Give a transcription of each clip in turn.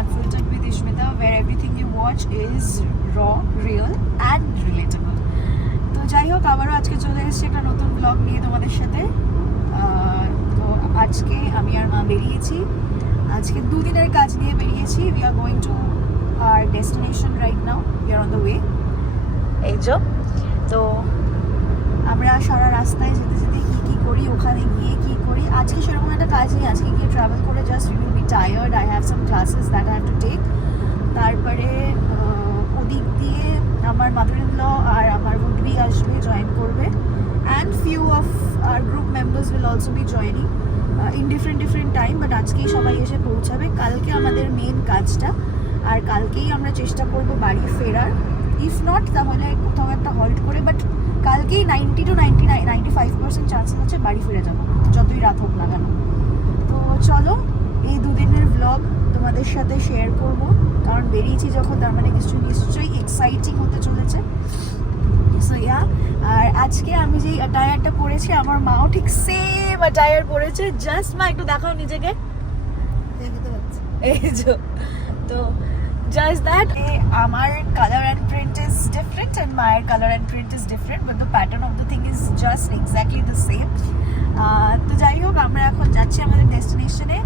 Unfiltered with Ishmita, where everything you watch is raw, real and relatable. তো যাই হোক, আবারও আজকে চলে এসেছি একটা নতুন ব্লগ নিয়ে তোমাদের সাথে। তো আজকে আমি আর মা বেরিয়েছি, আজকে দুদিনের কাজ নিয়ে বেরিয়েছি। We are going to our destination right now. We are on the way. এই যে তো আমরা সারা রাস্তায় যেতে যেতে কি করি, ওখানে গিয়ে কি করি। আজকে সেরকম একটা কাজ নেই, আজকে গিয়ে ট্রাভেল করে just we will be tired. I have some classes that I have to take. তারপরে ওদিক দিয়ে আমার মাদার ইন ল আর আমার উডবি আসবে, জয়েন করবে, and few of our group members will also be joining in different time. But আজকেই সবাই এসে পৌঁছাবে। কালকে আমাদের মেন কাজটা, আর কালকেই আমরা চেষ্টা করব বাড়ি ফেরার। ইফ নট তাহলে কোথাও একটা হল্ট করে, বাট কালকেই 90 to 95% চান্সেস আছে বাড়ি ফিরে যাবো, যতই রাত হোক না কেন। তো চলো, এই দুদিনের ব্লগ তোমাদের সাথে শেয়ার করব, কারণ বেরিয়েছি যখন তার মানে কিছু নিশ্চয়ই এক্সাইটিং হতে চলেছে। সো ইয়া, আর আজকে আমি যেই অ্যাটায়ারটা পরেছি, আমার মাও ঠিক সেম অ্যাটায়ার পরেছে। জাস্ট মা একটু দেখাও নিজেকে, এই যে। তো just that our color and print is different and my color and print is different, but the pattern of the thing is just exactly the same. তো যাই হোক, আমরা এখন যাচ্ছি আমাদের ডেস্টিনেশনে।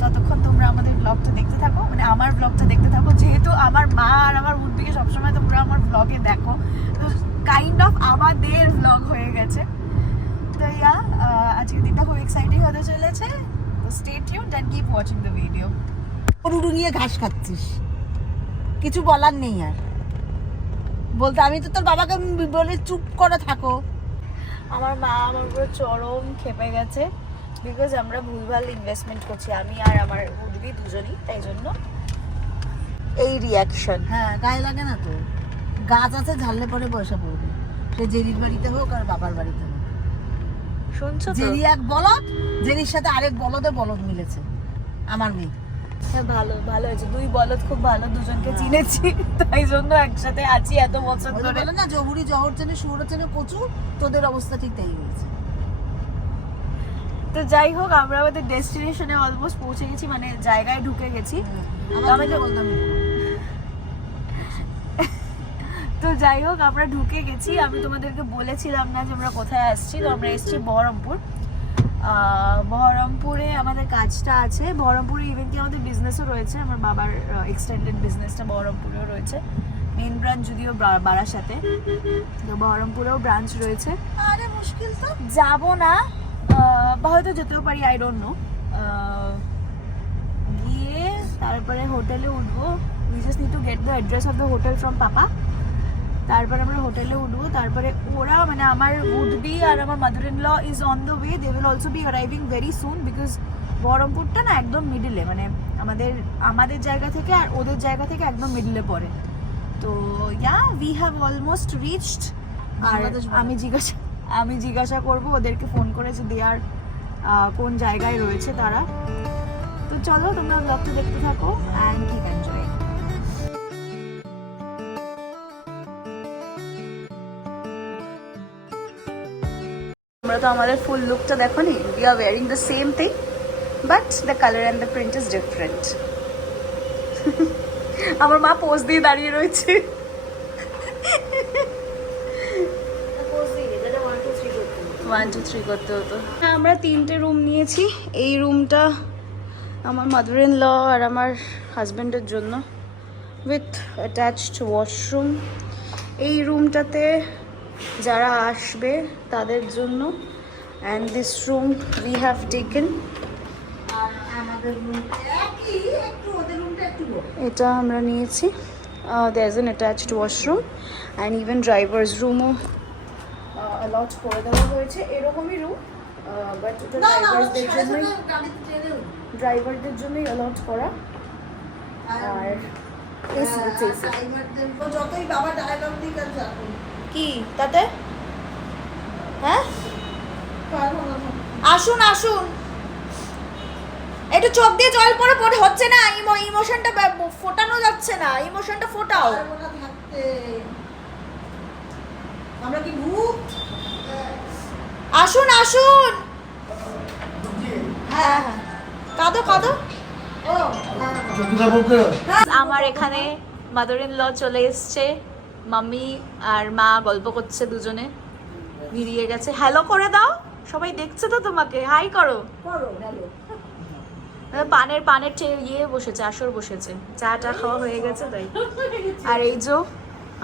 ততক্ষণ তোমরা আমাদের ব্লগটা দেখতে থাকো, মানে আমার ব্লগটা দেখতে থাকো, যেহেতু আমার মা আর আমার উদ্ভিকে সবসময় তোমরা আমার ব্লগে দেখো, তো কাইন্ড অফ আমাদের ব্লগ হয়ে গেছে। তো ইয়া, আজকের দিনটা খুব এক্সাইটিং হতে চলেছে। তো stay tuned and keep watching the video. গরু নিয়ে ঘাস খাচ্ছিস, কিছু বলার নেই আর বলতে। আমি তো তোর বাবাকে বলে চুপ করে থাকো। আমার মা আমার উপরে চরম খেপে গেছে, বিকজ আমরা ভুলভাল ইনভেস্টমেন্ট করছি, আমি আর আমার উদ্বি দুজনই, তাই জন্য এই রিয়াকশন। হ্যাঁ, গায়ে লাগে না তো, গাছ আছে, ঝাললে পরে পয়সা পড়বে, সে জেরির বাড়িতে হোক আর বাবার বাড়িতে হোক। শুনছো তো? জেরি এক বলদ, জেরির সাথে আরেক বলদ মিলেছে আমার মেয়ে। হ্যাঁ, ভালো হয়েছে, দুই বলদ খুব ভালো, দুজনকে চিনেছি, তাই জন্য একসাথে আছি এত বছর ধরে। বলে না, জহুরি জহর চেনে, শুয়োর চেনে কচু, তোদের অবস্থা ঠিক তাই হয়েছে। তো যাই হোক, আমরা আমাদের ডেস্টিনেশনে অলমোস্ট পৌঁছে গেছি, মানে জায়গায় ঢুকে গেছি। তো যাই হোক, আমরা ঢুকে গেছি। আমি তোমাদেরকে বলেছিলাম না যে আমরা কোথায় আসছি। তো আমরা এসেছি বহরমপুর। বহরমপুরে আমাদের কাজটা আছে। বহরমপুরে ইভেন কি আমাদের বিজনেসও রয়েছে, আমার বাবার এক্সটেন্ডেড বিজনেসটা বহরমপুরেও রয়েছে। মেন ব্রাঞ্চ যদিও বারাসাতে, তো বহরমপুরেও ব্রাঞ্চ রয়েছে। আরে মুশকিল তো, যাবো না, বা হয়তো যেতেও পারি, আই ডোন্ট নো। গিয়ে তারপরে হোটেলে উঠবো। We just need to get the address of the hotel from papa. তারপরে আমরা হোটেলে উঠবো। তারপরে ওরা, মানে আমার উডবি আর আমার mother in law is on the way. They will also be arriving very soon, because বহরমপুরটা না একদম মিডিলে, মানে আমাদের জায়গা থেকে আর ওদের জায়গা থেকে একদম মিডিলে পড়ে। তো ইয়া, উই হ্যাভ অলমোস্ট রিচড। আর আমি জিজ্ঞাসা করবো ওদেরকে ফোন করে যে দেয়ার কোন জায়গায় রয়েছে তারা। তো চলো, তোমরা ব্লগটা দেখতে থাকো অ্যান্ড কিপ এনজয়। আমরা তো আমাদের ফুল লুকটা দেখো নি। We are wiring the same thing, but the colour and the print is different. আমার মা পোজ দিয়ে দাঁড়িয়ে রয়েছে। 1 2 3 করতে হতো। আমরা 3টে রুম নিয়েছি। এই রুমটা আমার মাদার ইন ল আর আমার হাজব্যান্ডের জন্য, উইথ অ্যাটাচড ওয়াশরুম। এই রুমটাতে যারা আসবে তাদের জন্য, and this room we have taken. এটা আমরা নিয়েছি। There is an attached washroom and even drivers রুমও অলট করে দেওয়া হয়েছে। এরকমই রুম, বাট এটা ড্রাইভারদের জন্যই অলট করা। আর যতই বাবা ডায়লগ দিক কি তাতে, হ্যাঁ আসুন একটু চোখ দিয়ে জল পড়ে হচ্ছে না, ইমোশনটা ফোটানো যাচ্ছে না, ইমোশনটা ফোটাও। আমরা কি ভূত? আসুন হ্যাঁ, কাঁদো আমার এখানে মাদার ইন ল চলে এসছে, মাম্মি আর মা গল্প করছে, দুজনে মিলিয়ে গেছে। হ্যালো করে দাও, সবাই দেখছে তো তোমাকে, হাই করো। পানের ইয়ে বসেছে, আসর বসেছে, চাটা খাওয়া হয়ে গেছে তাই। আর এই যে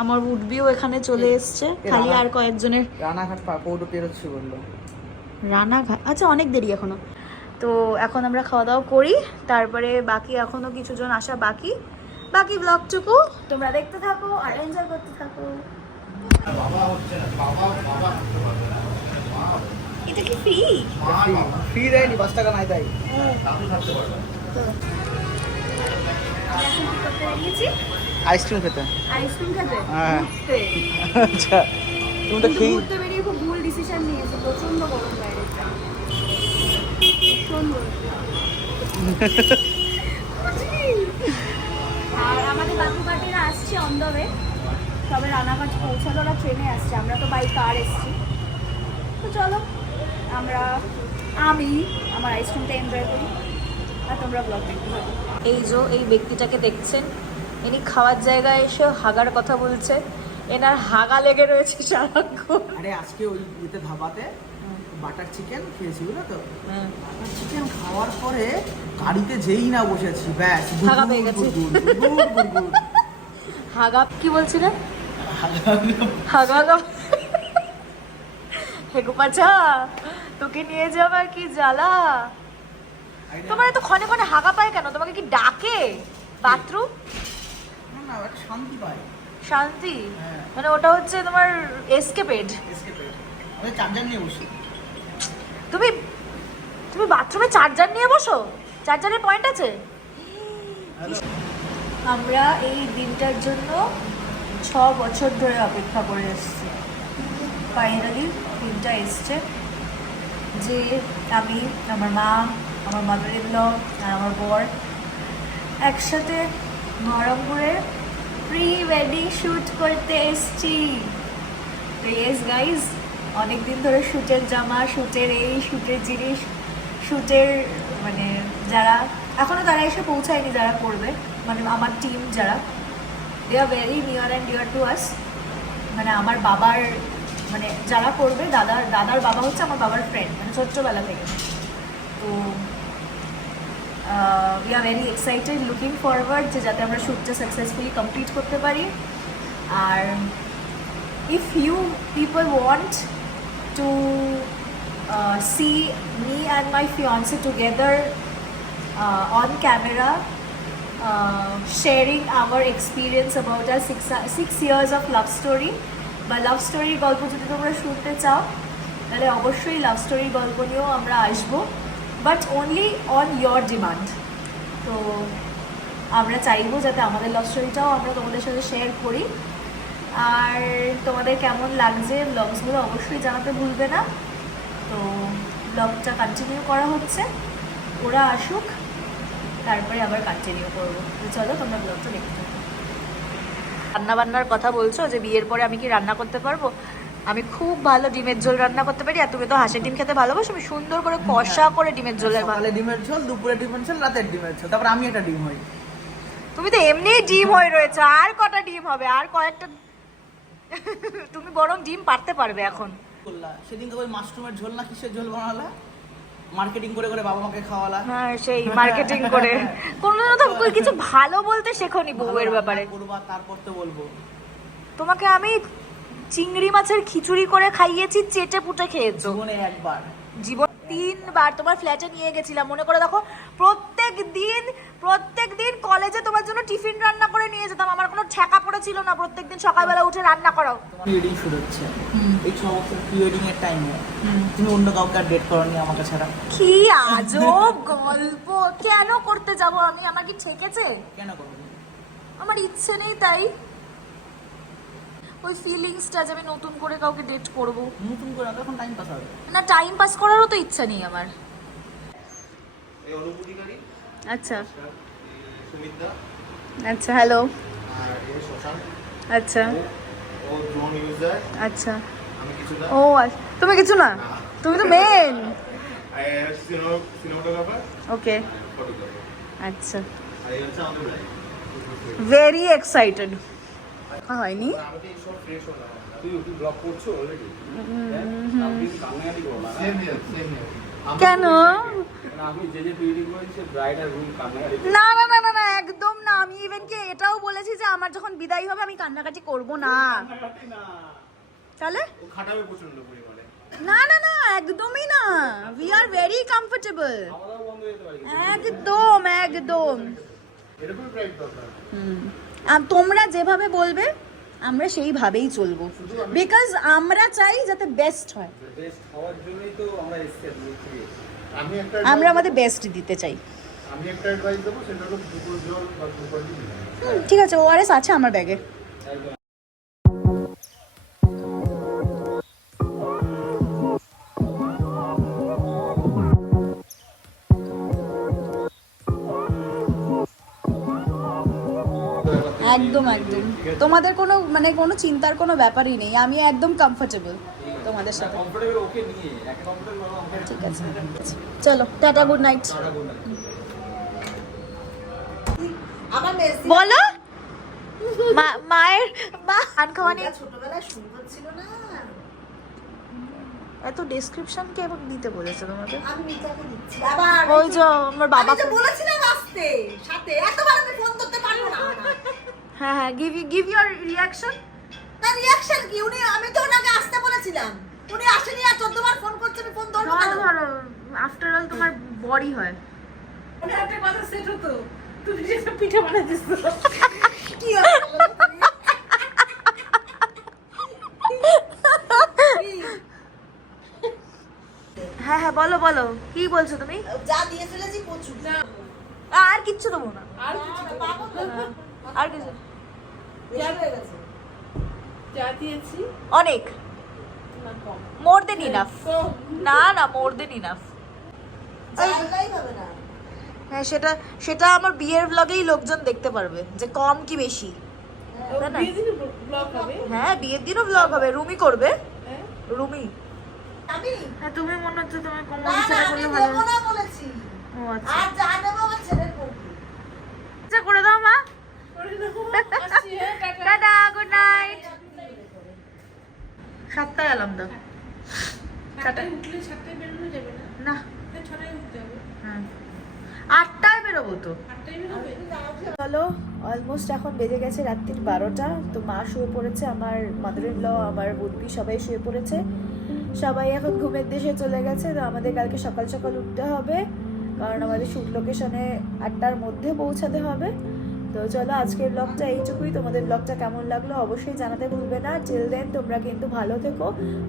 আমার উডবিও এখানে চলে এসছে, খালি আর কয়েকজনের। রানাঘাট পৌর পেরোচ্ছি বললো। রানাঘাট, আচ্ছা অনেক দেরি এখনো। তো এখন আমরা খাওয়া দাওয়া করি, তারপরে বাকি এখনো কিছু জন আসা বাকি ব্লগটুকু তোমরা দেখতে থাকো আর এনজয় করতে থাকো। এটা কি ফ্রি? ফ্রি দেয়নি, 5 টাকা নাই তাই। আইসক্রিম খেতে। আইসক্রিম খেতে? হ্যাঁ। ঘুরতে। আচ্ছা তুমি তো খেয়ে ঘুরতে বেরিয়ে খুব ভুল ডিসিশন নিয়েছি, প্রচন্ড গরম বাইরেটা, ভীষণ গরম। আর আমাদের বাবুঘাটিরা আসছে অন দ্য ওয়ে, তবে রানাঘাট পৌঁছালো, ওরা ট্রেনে আসছে, আমরা তো বাই কার এসছি। তো চলো আমি আমার আইসক্রিমটা এনজয় করি আর তোমরা ব্লগ দেখতে থাকো। এই ব্যক্তিটাকে দেখছেন, ইনি খাওয়ার জায়গায় এসে হাগার কথা বলছে, এনার হাগা লেগে রয়েছে সারাক্ষণ। আরে আজকে ওই ইয়েতে ধাবাতে বাটার চিকেন খেয়েছি, বুঝলো তো? বাটার চিকেন খাওয়ার পরে গাড়িতে যেই না বসেছি, ব্যাস হাগা পেয়ে গেছে। হাগা কি বলছিলে? হাগা হেগো পাচা, তোকে নিয়ে যাবার কি জ্বালা। তোমার এত ক্ষণে ক্ষণে হাগা পায় কেন? তোমাকে কি ডাকে বাথরুম? না, একটা শান্তি পাই। শান্তি? হ্যাঁ। মানে ওটা হচ্ছে তোমার এসকেপেড। আমি চার্জার নিয়ে বসি। তুমি বাথরুমে চার্জার নিয়ে বসো? চার্জারের পয়েন্ট আছে? আমরা এই দিনটার জন্য 6 বছর ধরে অপেক্ষা করে এসেছি। ফাইনালি দিনটা এসছে যে আমি, আমার মা, আমার মাদার ইন ল আর আমার বর একসাথে বহরমপুরে প্রি ওয়েডিং শ্যুট করতে এসছি। তো ইয়েস গাইজ, অনেক দিন ধরে শ্যুটের জামা, শ্যুটের এই, শ্যুটের জিনিস, শ্যুটের মানে যারা এখনও তারা এসে পৌঁছায়নি, যারা করবে, মানে আমার টিম যারা, they are very near and dear to us. মানে আমার বাবার, মানে যারা করবে, দাদার বাবা হচ্ছে আমার বাবার ফ্রেন্ড, মানে ছোট্টবেলা থেকে। তো we are very excited, looking forward যে যাতে আমরা শ্যুটটা সাকসেসফুলি কমপ্লিট করতে পারি। আর if you people want to see me and my fiance together on camera, sharing our experience about our 6 years of love story, বা লাভ স্টোরির গল্প যদি তোমরা শুনতে চাও তাহলে অবশ্যই লাভ স্টোরির গল্প নিয়েও আমরা আসবো, but only on your demand. তো আমরা চাইবো যাতে আমাদের লাভ স্টোরিটাও আমরা তোমাদের সাথে শেয়ার করি। আর তোমাদের কেমন লাগছে ব্লগসগুলো অবশ্যই জানাতে ভুলবে না। তো ব্লগটা কন্টিনিউ করা হচ্ছে, ওরা আসুক তারপরে আবার কন্টিনিউ করবো। তো চলো তোমরা ব্লগটা দেখতে থাকো। রান্না বান্নার কথা বলছো যে বিয়ের পরে আমি কি রান্না করতে পারবো? আমি খুব ভালো ডিমের ঝোল রান্না করতে পারি। আর তুমি তো হাঁসের ডিম খেতে ভালোবাসো, আমি সুন্দর করে কষা করে ডিমের ঝোলের, সকালে ডিমের ঝোল, দুপুরে ডিমের ঝোল, রাতের ডিমের ঝোল, তারপর আমি একটা ডিম হই। তুমি তো এমনিই ডিম হয়ে রয়েছে, আর কটা ডিম হবে? আর কয়েকটা। তুমি বরং ডিম পারতে পারবে এখন। সেদিনকে ওই মাশরুমের ঝোল না কিসের ঝোল বানালা, মার্কেটিং করে করে বাবা মাকে খাওয়ালা। হ্যাঁ, সেই মার্কেটিং করে। কোনদিনও তো কিছু ভালো বলতে শেখোনি বউয়ের ব্যাপারে। করবা, তারপর তো বলবো। তোমাকে আমি চিংড়ি মাছের খিচুড়ি করে খাইয়েছি, চেটে পুটে খেয়েছো। জীবনে একবার, জীবন 3 বার তোমার ফ্ল্যাটে নিয়ে গেছিলাম, মনে করে দেখো। প্রত্যেক দিন কলেজে তোমার জন্য টিফিন রান্না করে নিয়ে যেতাম, আমার কোনো ঠেকা পড়েছিল না প্রত্যেকদিন সকালবেলা উঠে রান্না করাও। প্রি ওয়েডিং শুরু হচ্ছে এই 6 বছর প্রি ওয়েডিং এর টাইমে, তুমি অন্য কাউকে আর ডেট করনি আমাকে ছাড়া। কি আজব গল্প! কেন করতে যাব আমি? আমার কি ঠেকেছে? কেন করবে? আমার ইচ্ছে নেই তাই। ওই ফিলিংসটা যে আমি নতুন করে কাউকে ডেট করব, নতুন করে তখন টাইম পাস হবে না, টাইম পাস করারও তো ইচ্ছা নেই আমার। এই অনুভূতিকারী আচ্ছা সুমিত্রা, আচ্ছা, হ্যালো। আর এই শশাঙ্ক, আচ্ছা ও ড্রোন ইউজার, আচ্ছা। আমি কিছু না। ও তুমি কিছু না, তুমি তো মেন। সিনেমাটোগ্রাফার, ওকে। ফটোগ্রাফার। আচ্ছা, আর এই হচ্ছে আমাদের ব্রাইড। Very excited. হয়নি? তুই ব্লগ করছো অলরেডি? আমি কান্নাকাটি করো না। সেম ইয়ার, সেম ইয়ার। কেন? আমি যে ভিডিও করেছি ব্রাইড আর রুম কান্নাকাটি না না না না না, একদম না। আমি ইভেন কি এটাও বলেছি যে আমার যখন বিদায় হবে আমি কান্নাকাটি করব না। তাহলে ও খাটাবে প্রচন্ড পরিমাণে। না না না, একদমই না। We are very comfortable. খাওয়া বন্ধ হয়ে যেতে পারে। একদম একদম। এরকমই ব্রাইড দরকার। আর তোমরা যেভাবে বলবে আমরা সেইভাবেই চলবো, বিকজ আমরা চাই যাতে বেস্ট হয়। বেস্ট হওয়ার জন্যই তো আমরা এসেছি দূর থেকে। আমি একটা আমরা আমাদের বেস্ট দিতে চাই। অ্যাডভাইস দেবো, সেটা হলো দুপুর জল বা দুপুর দিন। ঠিক আছে, ওআরএস আছে আমার ব্যাগে। একদম। একদম একদম, তোমাদের কোনো মানে কোনো চিন্তার কোনো ব্যাপারই নেই। আমি একদম কমফোর্টেবল তোমাদের সাথে। কমফোর্টেবল ওকে নিয়ে, একে কমফোর্টেবল হলো আমাকে। ঠিক আছে, চলো টাটা, গুড নাইট। আমার মেসি বলো মায়ের মা খান খাওয়ানি ছোটবেলায় সুন্দর ছিল না। এত ডেসক্রিপশন কে এবং দিতে বলেছে তোমাকে? আমি মিতাকে দিচ্ছি আবার। ওই যে আমার আমি বাবা। তো বলেছিলাম আসতে সাথে, এতবার আমি ফোন করতে পারবো না। হ্যাঁ হ্যাঁ, গিভ ইউর রিঅ্যাকশন। না রিঅ্যাকশন কি? আমি তো ওনাকে আসতে বলেছিলাম, উনি আসেনি। আর 14 বার ফোন করছে, আমি ফোন ধরবো কেন? ধরো, আফটার অল তোমার বড়ি হয়। ওটা একটা কথা সেট হতো, তুমি যেটা পিঠে বানাই দিছো কি হ্যাঁ হ্যাঁ, বলো বলো, কি বলছো তুমি? যা দিয়ে ফেলেছি প্রচুর। আর কিচ্ছু দেবো না। আর কিছু তো পাবো না। আর কিছু বেশি হয়ে গেছে। যা দিয়েছি অনেক, না কম মোর দেন ইনাফ। না না, মোর দেন ইনাফ। জানলাই হবে না। হ্যাঁ, সেটা সেটা আমার বিয়ের ব্লগেই লোকজন দেখতে পারবে যে কম কি বেশি। তাই না? বিয়ে দিন ব্লগ হবে হ্যাঁ, বিয়ের দিনও ব্লগ হবে। রুমি করবে, হ্যাঁ রুমি। আমি হ্যাঁ, তুমি মনে হচ্ছে তোমার কোমর না না সেটা আমি করলে ভালো। দেবো না বলেছি। ও আচ্ছা, আর যা নেবো আমার ছেলের করবে। আচ্ছা করে দাও মা। করে দেবো আসছি হ্যাঁ টাটা টাটা, গুড নাইট। 7টায় অ্যালার্ম দাও। 7টায় উঠলে 7টায় বেরোনো যাবে না না, 6টায় উঠতে হবে হ্যাঁ 8টায় বেরোবো তো। 8টায় বেরোবে চলো, অলমোস্ট এখন বেজে গেছে রাত্রির 12টা। তো মা শুয়ে পড়েছে, আমার মাদার ইন ল, আমার বুদ্ধি সবাই শুয়ে পড়েছে। সবাই এখন ঘুমের দেশে চলে গেছে। তো আমাদের কালকে সকাল সকাল উঠতে হবে, কারণ আমাদের শ্যুট লোকেশনে 8টার মধ্যে পৌঁছাতে হবে। তো চলো, আজকের ব্লগটা এইটুকুই। তোমাদের ব্লগটা কেমন লাগলো অবশ্যই জানাতে ভুলবে না। টিল দেন তোমরা কিন্তু ভালো থেকো।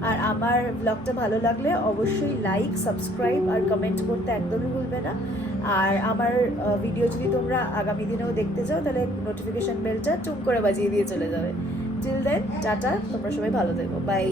আর আমার ব্লগটা ভালো লাগলে অবশ্যই লাইক, সাবস্ক্রাইব আর কমেন্ট করতে একদমই ভুলবে না। আর আমার ভিডিও যদি তোমরা আগামী দিনেও দেখতে চাও তাহলে নোটিফিকেশন বেলটা টুম করে বাজিয়ে দিয়ে চলে যাবে। টিল দেন টাটা, তোমরা সবাই ভালো থেকো, বাই।